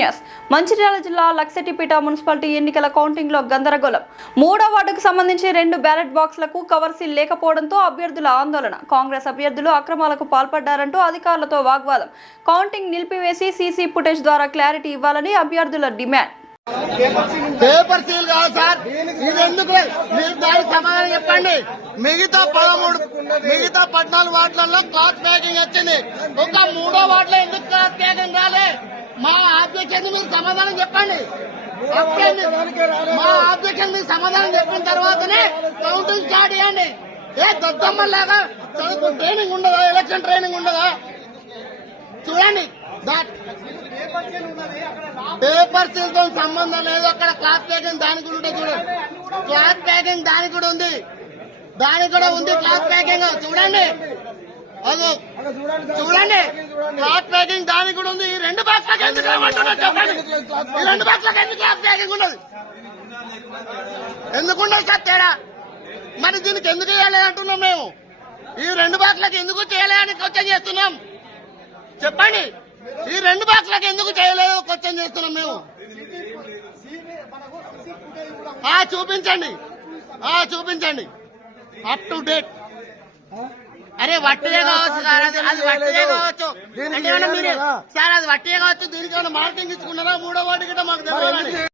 News. Mancherial జిల్లా లక్సెటిపేట municipality ఎన్నికల counting లో గందరగోళం. 3వ వార్డుకు సంబంధించి 2 బ్యాలెట్ బాక్సులకు కవర్ సీల్ లేకపోవడంతో అభ్యర్థుల ఆందోళన. కాంగ్రెస్ అభ్యర్థులు అక్రమాలకు పాల్పడ్డారంటూ అధికారులతో వాగ్వాదం. కౌంటింగ్ నిలిపివేసి సీసీ ఫుటేజ్ ద్వారా క్లారిటీ ఇవ్వాలని అభ్యర్థుల డిమాండ్. పేపర్ సీల్ కాదు సార్, ఇది ఎందుకు మీరు దానికి సమాధానం చెప్పండి. మిగతా 14 వార్డులలో క్లాత్ ప్యాకింగ్ వచ్చింది, ఒక 3వ వార్డులో ఎందుకు క్లాత్ ప్యాకింగ్ రాలే? మా ఆబ్జెక్షన్ మీరు సమాధానం చెప్పండి. మా ఆబ్జెక్షన్ మీరు సమాధానం చెప్పిన తర్వాతనే కౌంటింగ్ స్టార్ట్ చేయండి. ఏ దద్దమ్మలాగా చదువు ట్రైనింగ్ ఉండదా? ఎలక్షన్ ట్రైనింగ్ ఉండదా? చూడండి, పేపర్ సీల్ తో సంబంధం లేదు. అక్కడ క్లాత్ ప్యాకింగ్ దానికి కూడా ఉంటుంది. చూడండి, క్లాత్ ప్యాకింగ్ దానికి కూడా ఉంది, దానికి కూడా ఉంది క్లాత్ ప్యాకింగ్. చూడండి, అది చూడండి, క్లాత్ ప్యాకింగ్ దానికి కూడా ఉంది. ఈ 2 బాక్స్లకు ఎందుకు ఏమంటున్నారు చెప్పండి? ఈ 2 బాక్స్లకు ఎందుకు క్లాత్ ప్యాకింగ్ ఉండదు? ఎందుకుండదు సార్ తేడా? మరి దీనికి ఎందుకు చేయలేదు అంటున్నాం మేము. ఈ 2 బాక్స్లకు ఎందుకు చేయలేదని క్వశ్చన్ చేస్తున్నాం. చెప్పండి, ఈ 2 బాక్స్లకు ఎందుకు చేయలేదు క్వశ్చన్ చేస్తున్నాం మేము. చూపించండి, చూపించండి అప్ టు డేట్. అరే వట్టిదే కావచ్చు సార్, అది వట్టిదే కావచ్చు అంటే మీరు సార్, అది వట్టిదే కావచ్చు. దీనికి మార్కింగ్ ఇచ్చుకున్నారా? 3వ వార్డు గిట్ట మాకు తెలియాలని.